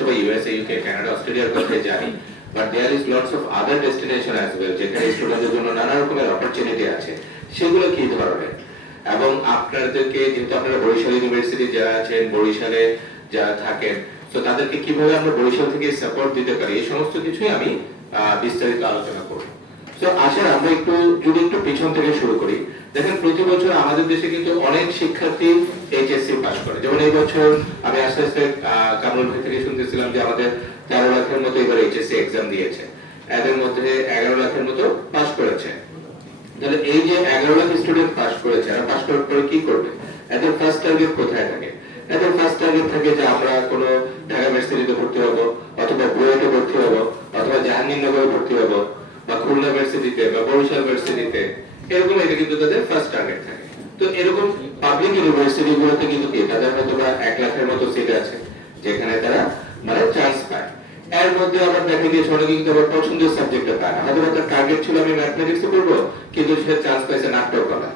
সবাই USA, UK, Canada, অস্ট্রেলিয়ার কথা জানি, but there is lots of other destination as well, যেখানে স্টুডেন্টদের জন্য নানা রকমের অপরচুনিটি আছে। সেগুলো কি ধরনের, এবং আপনাদেরকে যেহেতু আপনারা বরিশাল ইউনিভার্সিটি যারা আছেন, বরিশালে যারা থাকেন, তো তাদেরকে কিভাবে আমরা বরিশাল থেকে সাপোর্ট দিতে পারি, এই সমস্ত কিছুই আমি বিস্তারিত আলোচনা করব। তো আসলে আমরা একটু পিছন থেকে শুরু করি। দেখেন, প্রতি বছর আমাদের দেশে কিন্তু অনেক শিক্ষার্থী এইচএসসি পাস করে। যেমন এই বছর আমি আস্তে আস্তে কামরুল ভাই থেকে শুনতেছিলাম যে আমাদের 13 লাখের মতো এবার এইচএসসি এক্সাম দিয়েছে, এদের মধ্যে 11 লাখের মতো পাস করেছে। তাহলে এই যে 11 লাখ স্টুডেন্ট পাস করেছে, আর পাস করার পরে কি করবে? এদের ফার্স্ট টার্গেট কোথায় থাকে? এদের ফার্স্ট টার্গেট থাকে যে আমরা কোনো ঢাকা ভার্সিটিতে ভর্তি হব, অথবা বুয়েটে ভর্তি হব, অথবা জাহাঙ্গীরনগরে ভর্তি হব, বা খুলনা ভার্সিটিতে বা বরিশাল ভার্সিটিতে, এরকম এটা কিন্তু তাদের ফার্স্ট টার্গেট থাকে। তো এরকম পাবলিক ইউনিভার্সিটি গুলোতে কিন্তু কি তাদের হয়তো বা 1 লাখের মতো সিট আছে যেখানে তারা মানে চান্স পায়। এর মধ্যে আবার দেখা গিয়েছে অনেকে কিন্তু আবার পছন্দের সাবজেক্টে পায় না, হয়তো তার টার্গেট ছিল আমি ম্যাথমেটিক্সে পড়বো, কিন্তু সে চান্স পাইছে নাট্যকলা।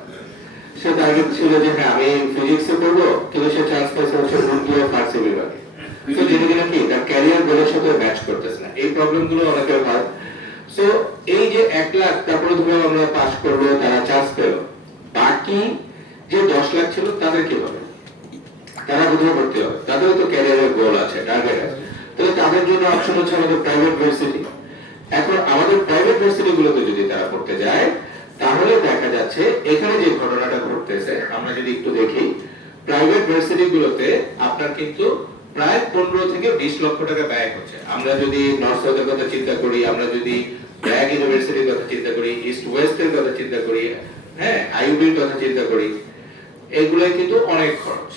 সে টার্গেট ছিল যে হ্যাঁ আমি ফিজিক্সে পড়বো, কিন্তু সে চান্স পাইছে হচ্ছে উর্দু ও ফার্সি বিভাগে। তো যেটা কিনা কি তার ক্যারিয়ার গোলের সাথে ম্যাচ করতেছে না। এই প্রবলেমগুলো অনেকের হয়। সো এই যে 1 লাখ, তারপরে ধরো আমরা পাস করবো, তারা চান্স পেল, বাকি যে 10 লাখ ছিল তাদের কি হবে? তারা কোথায় ভর্তি হবে? তাদেরও তো ক্যারিয়ারের গোল আছে, টার্গেট আছে। তাহলে তাদের জন্য অপশন হচ্ছে আমাদের প্রাইভেট ভার্সিটি। এখন আমাদের প্রাইভেট ভার্সিটি গুলোতে যদি তারা পড়তে যায়, তাহলে দেখা যাচ্ছে এখানে যে ঘটনাটা ঘটতেছে আমরা যদি একটু দেখি, প্রাইভেট ভার্সিটি গুলোতে আপনার কিন্তু প্রায় 15 থেকে 20 লক্ষ টাকা ব্যয় হচ্ছে। আমরা যদি নর্থ সাউথের কথা চিন্তা করি, আমরা যদি ব্র্যাক ইউনিভার্সিটির কথা চিন্তা করি, ইস্ট ওয়েস্টের কথা চিন্তা করি, হ্যাঁ আইইউবির কথা চিন্তা করি, এগুলাই কিন্তু অনেক খরচ।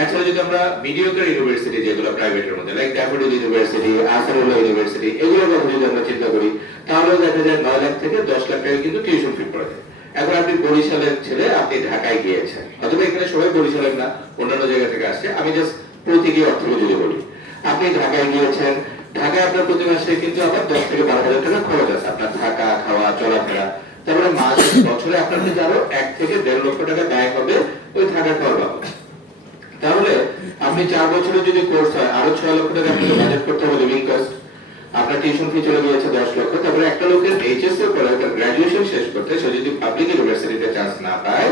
এছাড়া যদি আমরা মিডিওকার ইউনিভার্সিটি যেগুলো প্রাইভেটের মধ্যে like daffodil university, Asadullah university, এগুলোর কথা যদি আমরা চিন্তা করি, তাহলে দেখা যায় 9 লাখ থেকে 10 লাখ টাকা কিন্তু টিউশন ফি পড়ে যায়। এখন আপনি বরিশালের ছেলে, আপনি ঢাকায় গিয়েছেন, অথবা এখানে সবাই বরিশালের না, অন্যান্য জায়গা থেকে আসছে, আমি জাস্ট প্রতীকী অর্থে যদি বলি, আপনি ঢাকায় গিয়েছেন, ঢাকায় আপনার প্রতি মাসে কিন্তু আবার 10 থেকে 12 হাজার টাকা খরচ আছে, আপনার থাকা, খাওয়া, চলাফেরা। তারপরে বছরে আপনার কিন্তু আরো 1 থেকে 1.5 লক্ষ টাকা ব্যয় হবে ওই থাকা খাওয়ার বাবদ। তাহলে আপনি 4 বছরের যদি কোর্স হয়, আরো 6 লক্ষ টাকা আপনাকে বাজেট করতে হবে লিভিং কস্ট। আপনার টিউশন ফি চলে গিয়েছে 10 লক্ষ। তারপরে একটা লোকের এইচএসসি পরে তার গ্র্যাজুয়েশন শেষ করতে সে যদি পাবলিক ইউনিভার্সিটিতে চান্স না পায়,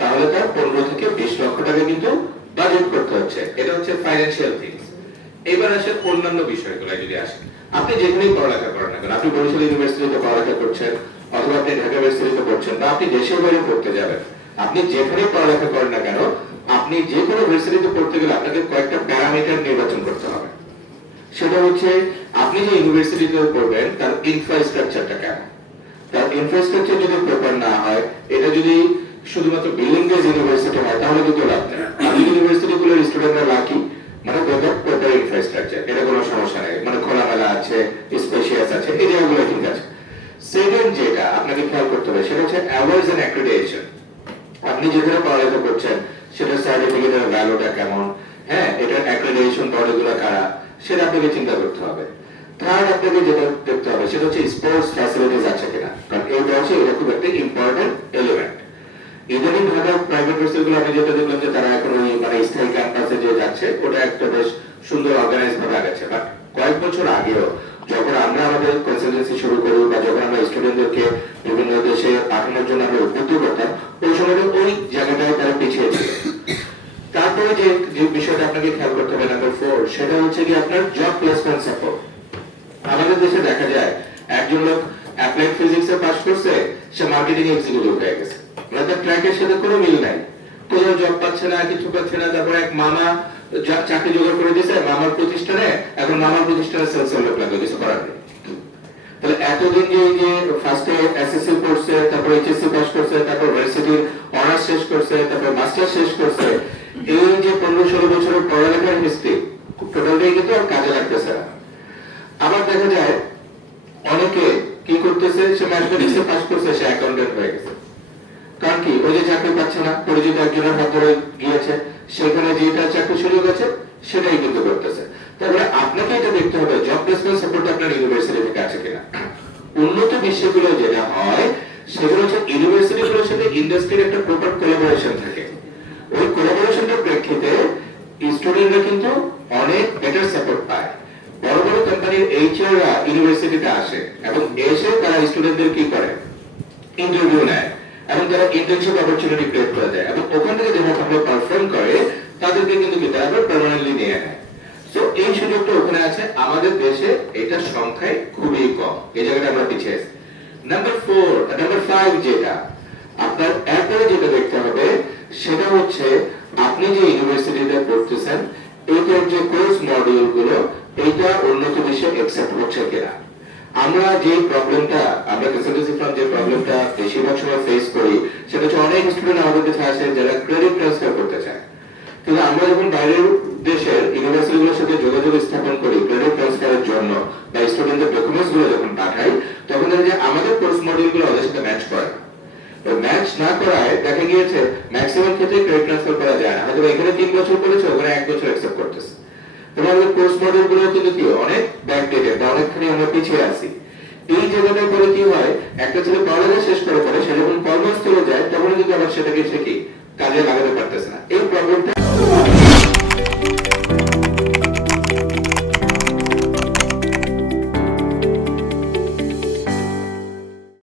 তাহলে তার 15 থেকে 20 লক্ষ টাকা কিন্তু বাজেট করতে হচ্ছে। এটা হচ্ছে ফাইন্যান্সিয়াল থিংস। এবার আসে অন্যান্য বিষয়গুলো যদি আসে, আপনি যেখানেই পড়ালেখা করেন না কেন, আপনি বরিশাল ইউনিভার্সিটিতে পড়ালেখা করছেন, অথবা আপনি ঢাকা ইউনিভার্সিটিতে পড়ছেন, বা আপনি দেশের বাইরে পড়তে যাবেন, আপনি যেখানেই পড়ালেখা করেন না কেন, আপনি যে কোনো ইউনিভার্সিটিতে পড়তে গেলে আপনাকে কয়েকটা প্যারামিটার নির্বাচন করতে হবে। সেটা হচ্ছে আপনি যে ইউনিভার্সিটিতে পড়বেন তার ইনফ্রাস্ট্রাকচারটা কেমন। তার ইনফ্রাস্ট্রাকচার যদি প্রপার না হয়, এটা যদি শুধুমাত্র বিল্ডিং বেস ইউনিভার্সিটি হয়, তাহলে কিন্তু লাভ নেই। পাবলিক ইউনিভার্সিটিগুলোর স্টুডেন্টরা লাকি, মানে প্রপার ইনফ্রাস্ট্রাকচার, এটা কোনো সমস্যা নেই, মানে খোলামেলা আছে, স্পেশিয়াস আছে, এই জায়গাগুলো ঠিক আছে। সেকেন্ড যেটা আপনাকে খেয়াল করতে হবে সেটা হচ্ছে অ্যাওয়ার্ডস এন্ড অ্যাক্রিডিটেশন। আপনি যেখানে পড়ালেখা করছেন সেটা সার্টিফিকেটের ভ্যালুটা কেমন, হ্যাঁ এটার অ্যাক্রিডিটেশন বডিগুলো কারা, সেটা আপনাকে চিন্তা করতে হবে। থার্ড আপনাকে যেটা দেখতে হবে সেটা হচ্ছে স্পোর্টস ফ্যাসিলিটিস আছে কিনা, কারণ এই বয়সে এটা খুব একটা ইম্পর্টেন্ট এলিমেন্ট। ইদানিং ঢাকা প্রাইভেট ভার্সিটিগুলো আমি যেটা দেখলাম যে তারা এখন ওই মানে স্থায়ী ক্যাম্পাসে যে যাচ্ছে, ওটা একটা বেশ সুন্দর অর্গানাইজ ভাবে আগেছে। বাট কয়েক বছর আগেও যখন আমরা আমাদের কনসালটেন্সি শুরু করি, বা যখন আমরা স্টুডেন্টদেরকে বিভিন্ন দেশে পাঠানোর জন্য আমরা উদ্বুদ্ধ করতাম, ওই সময় ওই জায়গাটায় তারা পিছিয়ে ছিল। তারপরে যে বিষয়টা আপনাকে খেয়াল করতে হবে নাম্বার 4, সেটা হচ্ছে কি আপনার জব প্লেসমেন্ট সাপোর্ট। আমাদের দেশে দেখা যায় একজন লোক অ্যাপ্লাইড ফিজিক্সে পাস করছে, সে মার্কেটিং এক্সিকিউটিভ হয়ে গেছে, মানে তার ট্র্যাকের সাথে কোনো মিল নাই, কোথাও জব পাচ্ছে না, কিছু পাচ্ছে না। তারপরে এক মামা চাকরি জোগাড় করে দিয়েছে মামার প্রতিষ্ঠানে, এখন মামার প্রতিষ্ঠানে সেলস লোক লাগবে, কিছু করার নেই। তাহলে এতদিন যে ফার্স্টে এসএসসি পড়ছে, তারপর এইচএসসি পাস করছে, তারপর ভার্সিটির অনার্স শেষ করছে, তারপর মাস্টার শেষ করছে, এই যে 15-16 বছরের পড়ালেখার হিস্ট্রি টোটালটাই কিন্তু আর কাজে লাগতেছে না। আবার দেখা যায় অনেকে কি করতেছে, সে ম্যাথমেটিক্সে পাস করছে, সে অ্যাকাউন্টেন্ট হয়ে গেছে। কারণ কি, ওই যে চাকরি পাচ্ছে না, পরিচিত একজনের হাত ধরে গিয়েছে, সেখানে যেটা চাকরি সুযোগ আছে সেটাই কিন্তু করতেছে। তারপরে আপনাকে এটা দেখতে হবে জব প্লেসমেন্ট সাপোর্ট আপনার ইউনিভার্সিটি থেকে আছে কিনা। উন্নত বিশ্বগুলো যেটা হয় সেগুলো হচ্ছে ইউনিভার্সিটিগুলোর সাথে ইন্ডাস্ট্রির একটা প্রপার কোলাবোরেশন থাকে। ওই কোলাবোরেশনের প্রেক্ষিতে স্টুডেন্টরা কিন্তু অনেক বেটার সাপোর্ট পায়। বড় বড় কোম্পানির এইচআর রা ইউনিভার্সিটিতে আসে এবং এসে তারা স্টুডেন্টদের কি করে, ইন্টারভিউ নেয় এবং তারা ইন্টার্নশিপ অপরচুনিটি ক্রিয়েট করে দেয় এবং ওখান থেকে যখন ভালো পারফর্ম করে তাদেরকে কিন্তু কি তারা পার্মানেন্টলি নিয়ে নেয়। সো এই সুযোগটা ওখানে আছে, আমাদের দেশে এটা সংখ্যায় খুবই কম, এই জায়গাটা আমরা পিছিয়ে আছি। নাম্বার 5 যেটা আপনার এরপরে যেটা দেখতে হবে সেটা হচ্ছে আপনি যে ইউনিভার্সিটিতে পড়তেছেন এইটার যে কোর্স মডিউল গুলো এটা উন্নত বিশ্বে অ্যাকসেপ্ট হচ্ছে কিনা। আমরা যে প্রবলেমটা, আমরা কনসালটেন্সি ফার্ম যে প্রবলেমটা বেশিরভাগ সময় ফেস করি সেটা হচ্ছে অনেক স্টুডেন্ট আমাদের কাছে আসে যারা ক্রেডিট ট্রান্সফার করতে চায়, কিন্তু আমরা যখন বাইরের দেশের ইউনিভার্সিটিগুলোর সাথে যোগাযোগ স্থাপন করি ক্রেডিট ট্রান্সফারের জন্য বা স্টুডেন্টদের ডকুমেন্টস গুলো যখন পাঠাই তখন দেখা যায় আমাদের কোর্স মডিউল গুলো ওদের সাথে ম্যাচ করে না। ম্যাচ না করায় দেখা গিয়েছে ম্যাক্সিমাম ক্ষেত্রে ক্রেডিট ট্রান্সফার করা যায় না, হয়তো এখানে 3 বছর করেছে ওখানে 1 বছর অ্যাকসেপ্ট করতেছে। তোমাদের কোর্স মডিউল গুলো কিন্তু কি অনেক ব্যাকডেটেড বা অনেকখানি আমরা পিছিয়ে আছি। এই জায়গাটায় পরে কি হয়, একটা ছেলে পড়ালেখা শেষ করে পরে সে যখন কর্মস্থলে যায় তখন কিন্তু আবার সেটাকে সে কি কাজে লাগাতে পারতেছে না। এই প্রবলেমটা